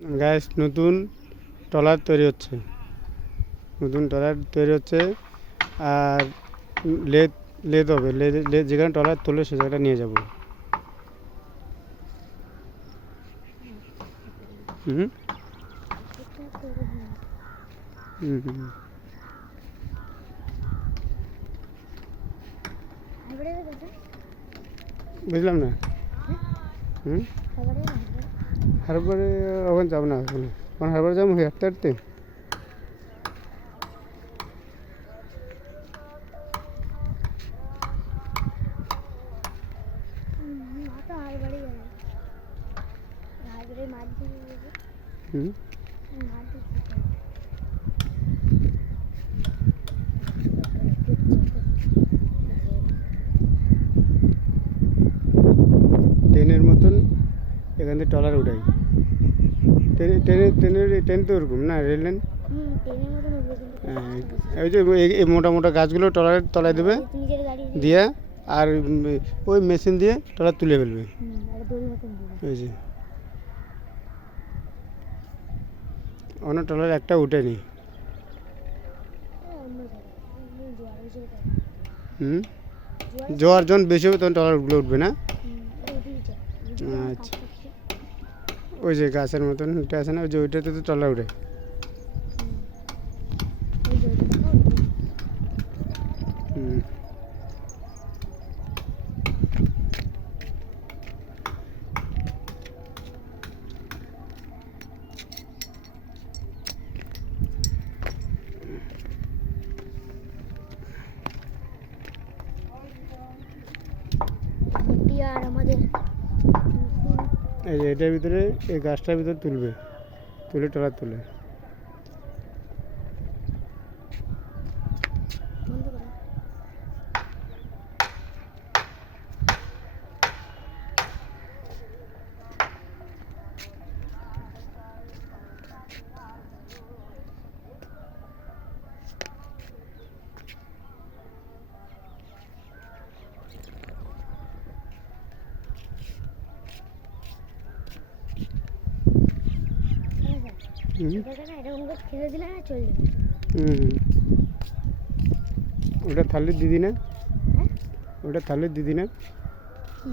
Gas নতুন trawler তৈরি হচ্ছে, নতুন ট্রলার তৈরি হচ্ছে। আর লেদ লেদ হবে, লেদ লেদ যেখানে ট্রলার তোলে সে জায়গাটা নিয়ে যাব। হুম হুম হুম। বুঝলাম না। হুম হারবারে ওখানে যাবো না এখন, কারণ হারবারে যাবো হাঁটতে হাঁটতে। হুম ট্রেনের মতন এখান থেকে ট্রলার উঠাই। ট্রেন তো ওরকম না, রেল লাইন। ওই যে এই মোটা মোটা গাছগুলো ট্রলারের তলায় দেবে দিয়ে, আর ওই মেশিন দিয়ে ট্রলার তুলে ফেলবে। ওই যে অন্য ট্রলার একটা উঠেনি। হুম জোয়ার যখন বেশি হবে তখন ট্রলারগুলো উঠবে না। আচ্ছা, ওই যে গাছের মতন ওইটা আছে না, ওই যে ওইটাতে তো ট্রলার উঠে। হুম আর আমাদের এই যে এটার ভিতরে, এই গাছটার ভিতরে তুলবে, তুলে ট্রলার তুলে। বন্ধ করো। হুম এরকম করে ছেড়ে দিলে না চলে যাবে। হুম ওটা থালির দিদি না, হ্যাঁ ওটা থালির দিদি না। কি